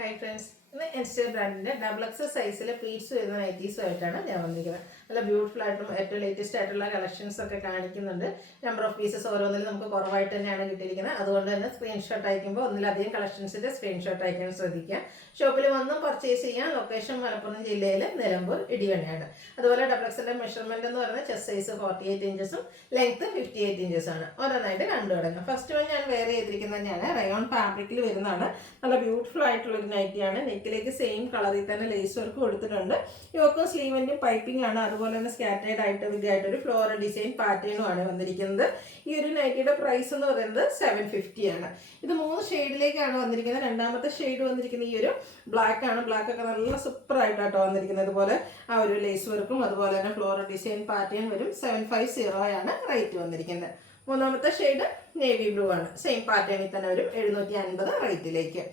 Hi friends, ഇന്ന് എൻസ്റ്റർ ബ്രാൻഡിൻ്റെ double X സൈസിലെ pleats വരുന്ന നൈറ്റീസുമായിട്ടാണ് ഞാൻ വന്നിരിക്കുന്നത്. നല്ല ബ്യൂട്ടിഫുൾ ആയിട്ടും ഏറ്റവും ലേറ്റസ്റ്റ് ആയിട്ടുള്ള കളക്ഷൻസ് ഒക്കെ കാണിക്കുന്നുണ്ട്. നമ്പർ ഓഫ് പീസസ് ഓരോന്നിലും നമുക്ക് കുറവായിട്ട് തന്നെയാണ് കിട്ടിയിരിക്കുന്നത്. അതുകൊണ്ട് തന്നെ സ്ക്രീൻഷോട്ട് അയക്കുമ്പോൾ ഒന്നിലധികം കളക്ഷൻസിൻ്റെ സ്ക്രീൻഷോട്ട് അയക്കാൻ ശ്രദ്ധിക്കുക. ഷോപ്പിൽ വന്നും പർച്ചേസ് ചെയ്യാൻ ലൊക്കേഷൻ മലപ്പുറം ജില്ലയിലെ നിലമ്പൂർ ഇടിവണ്ണയാണ്. അതുപോലെ ഡബിൾ എക്സിൻ്റെ മെഷർമെൻറ്റ് എന്ന് പറയുന്നത് ചെസ്റ്റ് സൈസ് 48 ഇഞ്ചസും ലെങ്ത്ത് 58 ഇഞ്ചസാണ്. ഓരോന്നായിട്ട് കണ്ടു തുടങ്ങാം. ഫസ്റ്റ് വൺ ഞാൻ വെയർ ചെയ്തിരിക്കുന്നത് തന്നെയാണ്. റയോൺ ഫാബ്രിക്കിൽ വരുന്നതാണ്. നല്ല ബ്യൂട്ടിഫുൾ ആയിട്ടുള്ളൊരു നൈറ്റിയാണ്. നെക്കിലേക്ക് സെയിം കളറിൽ തന്നെ ലേസ് വർക്ക് കൊടുത്തിട്ടുണ്ട്. യോക്കും സ്ലീവിൻ്റെയും പൈപ്പിംഗ് ആണ്. അതുപോലെ തന്നെ സ്കാറ്റേഡ് ആയിട്ട് വിഗായിട്ടൊരു ഫ്ലോറൽ ഡിസൈൻ പാറ്റേണും ആണ് വന്നിരിക്കുന്നത്. ഈ ഒരു നൈറ്റിയുടെ പ്രൈസ് എന്ന് പറയുന്നത് 750 ആണ്. ഇത് 3 ഷെയ്ഡിലേക്കാണ് വന്നിരിക്കുന്നത്. രണ്ടാമത്തെ ഷെയ്ഡ് വന്നിരിക്കുന്നത് ഈ ഒരു ബ്ലാക്ക് ആണ്. ബ്ലാക്ക് ഒക്കെ നല്ല സൂപ്പർ ആയിട്ടാണ് വന്നിരിക്കുന്നത്. അതുപോലെ ആ ഒരു ലേസ് വർക്കും അതുപോലെ തന്നെ ഫ്ലോറൽ ഡിസൈൻ പാറ്റേൺ വരും. 750 ആണ് റേറ്റ് വന്നിരിക്കുന്നത്. മൂന്നാമത്തെ ഷെയ്ഡ് നേവി ബ്ലൂ ആണ്. സെയിം പാറ്റേണിൽ തന്നെ വരും. 750 റേറ്റിലേക്ക്.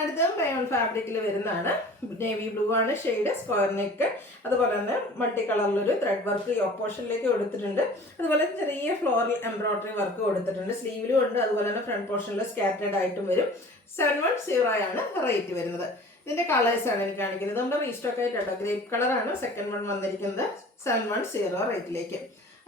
അടുത്തത് റയോൺ ഫാബ്രിക്കിൽ വരുന്നതാണ്. നേവി ബ്ലൂ ആണ് ഷെയ്ഡ്. സ്ക്വയർ നെക്ക്, അതുപോലെ തന്നെ മൾട്ടി കളറിലൊരു ത്രെഡ് വർക്ക് ഈ പോർഷനിലേക്ക് കൊടുത്തിട്ടുണ്ട്. അതുപോലെ ചെറിയ ഫ്ലോറൽ എംബ്രോയിഡറി വർക്ക് കൊടുത്തിട്ടുണ്ട്. സ്ലീവിലും ഉണ്ട്. അതുപോലെ തന്നെ ഫ്രണ്ട് പോർഷനിൽ സ്കാറ്റേഡ് ആയിട്ടും വരും. 710 ആണ് റേറ്റ് വരുന്നത്. ഇതിന്റെ കളേഴ്സ് ആണ് എനിക്ക് കാണിക്കുന്നത്. നമ്മുടെ റീസ്റ്റോക്ക് ആയിട്ടോ ഗ്രേപ്പ് കളറാണ് സെക്കൻഡ് വൺ വന്നിരിക്കുന്നത്. 710 റേറ്റിലേക്ക്.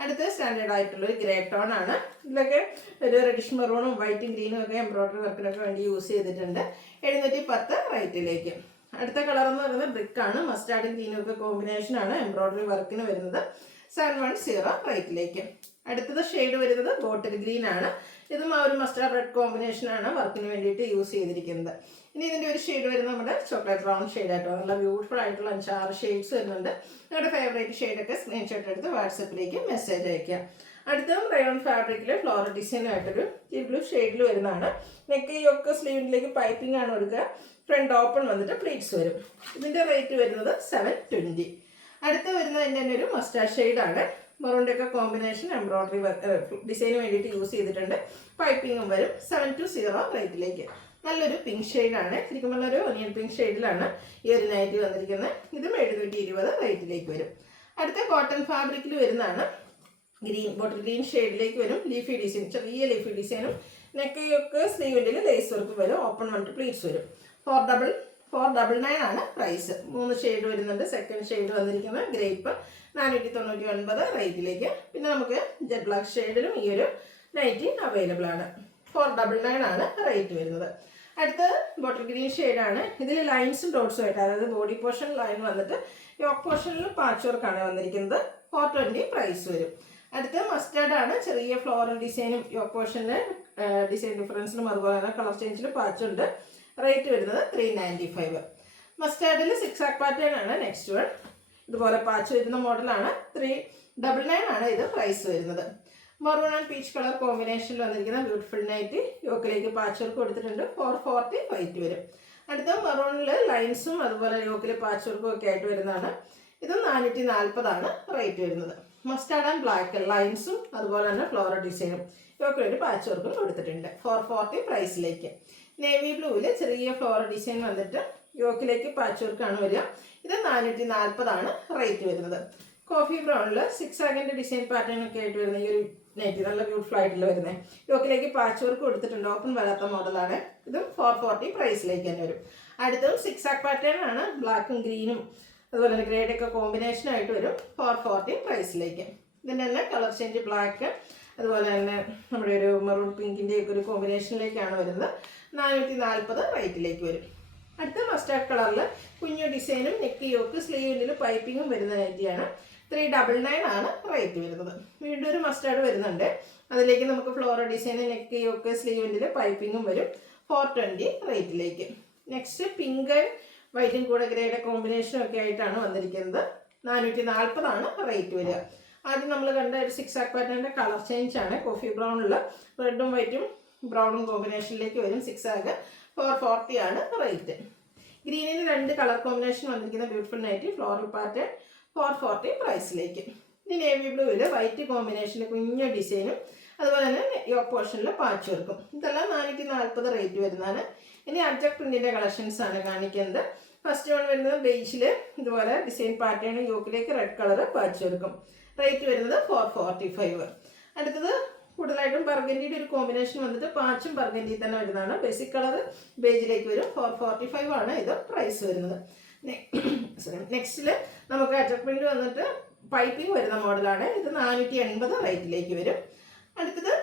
അടുത്ത സ്റ്റാൻഡേർഡ് ആയിട്ടുള്ളൊരു ഗ്രേ ടോൺ ആണ്. ഇതിലൊക്കെ ഒരു റെഡിഷ് മെറൂണും വൈറ്റും ഗ്രീനും ഒക്കെ എംബ്രോയിഡറി വർക്കിനൊക്കെ വേണ്ടി യൂസ് ചെയ്തിട്ടുണ്ട്. 710 റേറ്റിലേക്ക്. അടുത്ത കളർ എന്ന് പറയുന്നത് ബ്രിക്കാണ്. മസ്റ്റാർഡും ഗ്രീനും ഒക്കെ കോമ്പിനേഷൻ ആണ് എംബ്രോയിഡറി വർക്കിന് വരുന്നത്. 710 റേറ്റിലേക്ക്. അടുത്തത് ഷെയ്ഡ് വരുന്നത് ബോട്ടിൽ ഗ്രീൻ ആണ്. ഇതും ആ ഒരു മസ്റ്റാർഡ് റെഡ് കോമ്പിനേഷൻ ആണ് വർക്കിന് വേണ്ടിയിട്ട് യൂസ് ചെയ്തിരിക്കുന്നത്. ഇനി ഇതിൻ്റെ ഒരു ഷെയ്ഡ് വരുന്നത് നമ്മുടെ ചോക്ലേറ്റ് ബ്രൗൺ ഷെയ്ഡായിട്ടോ. നല്ല ബ്യൂട്ടിഫുൾ ആയിട്ടുള്ള 5-6 ഷെയ്ഡ്സ് വരുന്നുണ്ട്. നിങ്ങളുടെ ഫേവറേറ്റ് ഷെയ്ഡൊക്കെ സ്ക്രീൻഷോട്ട് എടുത്ത് വാട്സപ്പിലേക്ക് മെസ്സേജ് അയക്കുക. അടുത്തതും റയോൺ ഫാബ്രിക്കിൽ ഫ്ലോറൽ ഡിസൈനായിട്ടൊരു ബ്ലൂ ഷെയ്ഡിൽ വരുന്നതാണ്. നെക്ക് യോക്ക് സ്ലീവിലേക്ക് പൈപ്പിംഗ് ആണ് കൊടുക്കുക. ഫ്രണ്ട് ഓപ്പൺ വന്നിട്ട് പ്ലീറ്റ്സ് വരും. ഇതിൻ്റെ റേറ്റ് വരുന്നത് 720. അടുത്ത് വരുന്നത് എൻ്റെ തന്നെ ഒരു മസ്റ്റാർഡ് ഷെയ്ഡാണ്. മെറൂണിൻ്റെ ഒക്കെ കോമ്പിനേഷൻ എംബ്രോയിഡറി ഡിസൈന് വേണ്ടിയിട്ട് യൂസ് ചെയ്തിട്ടുണ്ട്. പൈപ്പിങ്ങും വരും. 720 റേറ്റിലേക്ക്. നല്ലൊരു പിങ്ക് ഷെയ്ഡാണ്. ശരിക്കും പറഞ്ഞൊരു ഒനിയൻ പിങ്ക് ഷെയ്ഡിലാണ് ഈ ഒരു നൈറ്റി വന്നിരിക്കുന്നത്. ഇതും 720 റേറ്റിലേക്ക് വരും. അടുത്ത കോട്ടൺ ഫാബ്രിക്കിൽ വരുന്നതാണ്. ഗ്രീൻ ബോട്ടിൽ ഗ്രീൻ ഷെയ്ഡിലേക്ക് വരും. ലീഫി ഡിസൈൻ, ചെറിയ ലീഫി ഡിസൈനും നെക്കൊക്കെ സ്ലീവിൻ്റെ ലേസ് വർക്ക് വരും. ഓപ്പൺ വന്നിട്ട് പ്ലീറ്റ്സ് വരും. 499 ആണ് പ്രൈസ്. 3 ഷെയ്ഡ് വരുന്നുണ്ട്. സെക്കൻഡ് ഷെയ്ഡ് വന്നിരിക്കുന്നത് ഗ്രേപ്പ് 499 റേറ്റിലേക്ക്. പിന്നെ നമുക്ക് ജെറ്റ് ബ്ലാക്ക് ഷെയ്ഡിലും ഈ ഒരു നൈറ്റി അവൈലബിൾ ആണ്. 499 ആണ് റേറ്റ് വരുന്നത്. അടുത്തത് ബോട്ടിൽ ഗ്രീൻ ഷെയ്ഡാണ്. ഇതിൽ ലൈൻസും ഡോട്ട്സും ആയിട്ട്, അതായത് ബോഡി പോർഷൻ ലൈൻ വന്നിട്ട് യോക്ക് പോർഷനിൽ പാച്ച് വർക്കാണ് വന്നിരിക്കുന്നത്. 420 പ്രൈസ് വരും. അടുത്ത മസ്റ്റാർഡ് ആണ്. ചെറിയ ഫ്ലോറൽ ഡിസൈനും യോക്ക് പോർഷനിൽ ഡിസൈൻ ഡിഫറൻസിലും അതുപോലെ തന്നെ കളർ ചേഞ്ചിലും പാച്ച് ഉണ്ട്. റേറ്റ് വരുന്നത് 395. മസ്റ്റാർഡിൽ 6 ആക്ക് പാറ്റേൺ ആണ് നെക്സ്റ്റ് വൺ. ഇതുപോലെ പാച്ച് വരുന്ന മോഡലാണ്. 399 ആണ് ഇത് പ്രൈസ് വരുന്നത്. മെറൂൺ ആൻഡ് പീച്ച് കളർ കോമ്പിനേഷനിൽ വന്നിരിക്കുന്ന ബ്യൂട്ടിഫുൾ നൈറ്റ് യോക്കിലേക്ക് പാച്ച് വർക്ക് കൊടുത്തിട്ടുണ്ട്. 440 റേറ്റ് വരും. അടുത്ത മെറൂണിൽ ലൈൻസും അതുപോലെ യോക്കിൽ പാച്ച് വർക്കും ഒക്കെ ആയിട്ട് വരുന്നതാണ്. ഇത് 440 ആണ് റേറ്റ് വരുന്നത്. മസ്റ്റാർഡ് ആൻഡ് ബ്ലാക്ക് ലൈൻസും അതുപോലെ തന്നെ ഫ്ലോറൽ ഡിസൈനും യോക്കിൽ ഒരു പാച്ച് വർക്കും കൊടുത്തിട്ടുണ്ട്. 440 പ്രൈസിലേക്ക്. നേവി ബ്ലൂവിൽ ചെറിയ ഫ്ലോറൽ ഡിസൈൻ വന്നിട്ട് യോക്കിലേക്ക് പാച്ച് വർക്കാണ് വരിക. ഇത് 440 ആണ് റേറ്റ് വരുന്നത്. കോഫി ബ്രൗണിൽ 6 ആക്കിൻ്റെ ഡിസൈൻ പാറ്റേൺ ഒക്കെ ആയിട്ട് വരുന്ന ഈ ഒരു നൈറ്റി നല്ല ബ്യൂട്ടിഫുൾ ആയിട്ടുള്ള വരുന്നത്. യോക്കിലേക്ക് പാച്ച് വർക്ക് കൊടുത്തിട്ടുണ്ട്. ഓപ്പൺ വരാത്ത മോഡലാണ്. ഇതും 440 പ്രൈസിലേക്ക് തന്നെ വരും. അടുത്തതും 6 ആക്ക് പാറ്റേൺ ആണ്. ബ്ലാക്കും ഗ്രീനും അതുപോലെ തന്നെ ഗ്രേഡ് ഒക്കെ കോമ്പിനേഷൻ ആയിട്ട് വരും. 440 പ്രൈസിലേക്ക്. ഇതിൻ്റെ തന്നെ കളർ ചേഞ്ച് ബ്ലാക്ക് അതുപോലെ തന്നെ നമ്മുടെ ഒരു മെറൂൺ പിങ്കിൻ്റെ ഒക്കെ ഒരു കോമ്പിനേഷനിലേക്കാണ് വരുന്നത്. 440 റേറ്റിലേക്ക് വരും. അടുത്ത മസ്റ്റാർഡ് കളറിൽ കുഞ്ഞു ഡിസൈനും നെക്ക് യോക്ക് സ്ലീവിൽ പൈപ്പിങ്ങും വരുന്ന നൈറ്റിയാണ്. 399 ആണ് റേറ്റ് വരുന്നത്. വീണ്ടും ഒരു മസ്റ്റാർഡ് വരുന്നുണ്ട്. അതിലേക്ക് നമുക്ക് ഫ്ലോറൽ ഡിസൈൻ നെക്ക് യോക്ക് സ്ലീവിൽ പൈപ്പിങ്ങും വരും. 420 റേറ്റിലേക്ക്. നെക്സ്റ്റ് പിങ്ക് ആൻഡ് വൈറ്റും കൂടെ ഗ്രേയുടെ കോമ്പിനേഷനും ഒക്കെ ആയിട്ടാണ് വന്നിരിക്കുന്നത്. 440 ആണ് റേറ്റ് വരിക. ആദ്യം നമ്മൾ കണ്ട ഒരു 6 ആക്ക് പാറ്റേണിൻ്റെ കളർ ചേഞ്ച് ആണ്. കോഫി ബ്രൗണിൽ റെഡും വൈറ്റും ബ്രൗണും കോമ്പിനേഷനിലേക്ക് വരും. 6 ആക്ക് 440 ആണ് റേറ്റ്. ഗ്രീനിന് 2 കളർ കോമ്പിനേഷൻ വന്നിരിക്കുന്ന ബ്യൂട്ടിഫുൾ നൈറ്റി ഫ്ലോറൽ പാറ്റേൺ 440 പ്രൈസിലേക്ക്. ഇനി നേവി ബ്ലൂവിൽ വൈറ്റ് കോമ്പിനേഷനിൽ കുഞ്ഞു ഡിസൈനും അതുപോലെ തന്നെ യോക്ക് പോർഷനിൽ പാച്ച് വർക്കും. ഇതെല്ലാം 440 റേറ്റ് വരുന്നതാണ്. ഇനി അബ്ജക്ട് പ്രിന്റിൻ്റെ കളക്ഷൻസ് ആണ് കാണിക്കുന്നത്. ഫസ്റ്റ് വൺ വരുന്നത് ബേജിൽ ഇതുപോലെ ഡിസൈൻ പാറ്റേൺ യോക്കിലേക്ക് റെഡ് കളർ പാച്ച് വർക്കും. റേറ്റ് വരുന്നത് 445. അടുത്തത് കൂടുതലായിട്ടും ബർഗൻഡിയുടെ ഒരു കോമ്പിനേഷൻ വന്നിട്ട് പാച്ചും ബർഗൻഡി തന്നെ വരുന്നതാണ്. ബേസിക് കളർ ബേജിലേക്ക് വരും. 445 ആണ് ഇത് പ്രൈസ് വരുന്നത്. നെക്സ്റ്റിൽ നമുക്ക് അറ്റക്മെൻറ്റ് വന്നിട്ട് പൈപ്പിംഗ് വരുന്ന മോഡലാണ്. ഇത് 480 റേറ്റിലേക്ക് വരും. അടുത്തത്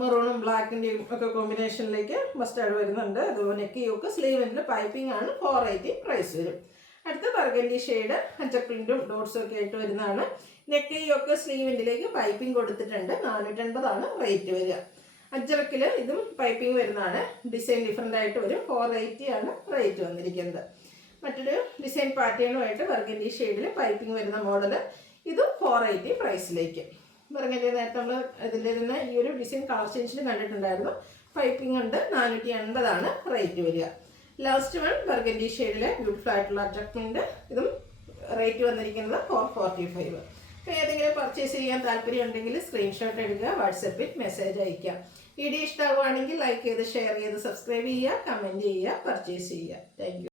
മെറൂണും ബ്ലാക്കിൻ്റെയും ഒക്കെ കോമ്പിനേഷനിലേക്ക് മസ്റ്റാർഡ് വരുന്നുണ്ട്. അതുപോലെ നെക്ക് യോക്ക് സ്ലീവിൻ്റെ പൈപ്പിംഗ് ആണ്. 480 പ്രൈസ് വരും. അടുത്ത ബർഗൻഡി ഷെയ്ഡ് അഞ്ച് പ്രിൻറ്റും ഡോട്ട്സും ഒക്കെ ആയിട്ട് വരുന്നതാണ്. നെക്ക് യോക്ക് സ്ലീവിൻ്റെലേക്ക് പൈപ്പിംഗ് കൊടുത്തിട്ടുണ്ട്. 480 റേറ്റ് വരിക. അജ്രക്കിൽ ഇതും പൈപ്പിംഗ് വരുന്നതാണ്. ഡിസൈൻ ഡിഫറെൻ്റ് ആയിട്ട് വരും. 480 ആണ് റേറ്റ് വന്നിരിക്കുന്നത്. മറ്റൊരു ഡിസൈൻ പാറ്റേണുമായിട്ട് ബർഗൻഡി ഷെയ്ഡിൽ പൈപ്പിംഗ് വരുന്ന മോഡൽ ഇത് 480 പ്രൈസിലേക്ക്. ബർഗൻഡി നേരത്തെ നമ്മൾ ഇതിൻ്റെ തന്നെ ഈ ഒരു ഡിസൈൻ കളർ ചേഞ്ചിന് കണ്ടിട്ടുണ്ടായിരുന്നു. പൈപ്പിംഗ് ഉണ്ട്. 480 റേറ്റ് വരിക. ലാസ്റ്റ് വൺ ബർഗൻഡി ഷെയ്ഡിലെ ബ്യൂട്ടിഫുൾ ആയിട്ടുള്ള അഡ്ജസ്റ്റ്മെൻറ്റ്. ഇതും റേറ്റ് വന്നിരിക്കുന്നത് 445. അപ്പോൾ ഏതെങ്കിലും പർച്ചേസ് ചെയ്യാൻ താല്പര്യം ഉണ്ടെങ്കിൽ സ്ക്രീൻഷോട്ട് എടുക്കുക, വാട്സപ്പിൽ മെസ്സേജ് അയയ്ക്കുക. വീഡിയോ ഇഷ്ടമാവുകയാണെങ്കിൽ ലൈക്ക് ചെയ്ത് ഷെയർ ചെയ്ത് സബ്സ്ക്രൈബ് ചെയ്യുക, കമൻറ്റ് ചെയ്യുക, പർച്ചേസ് ചെയ്യുക. Thank you.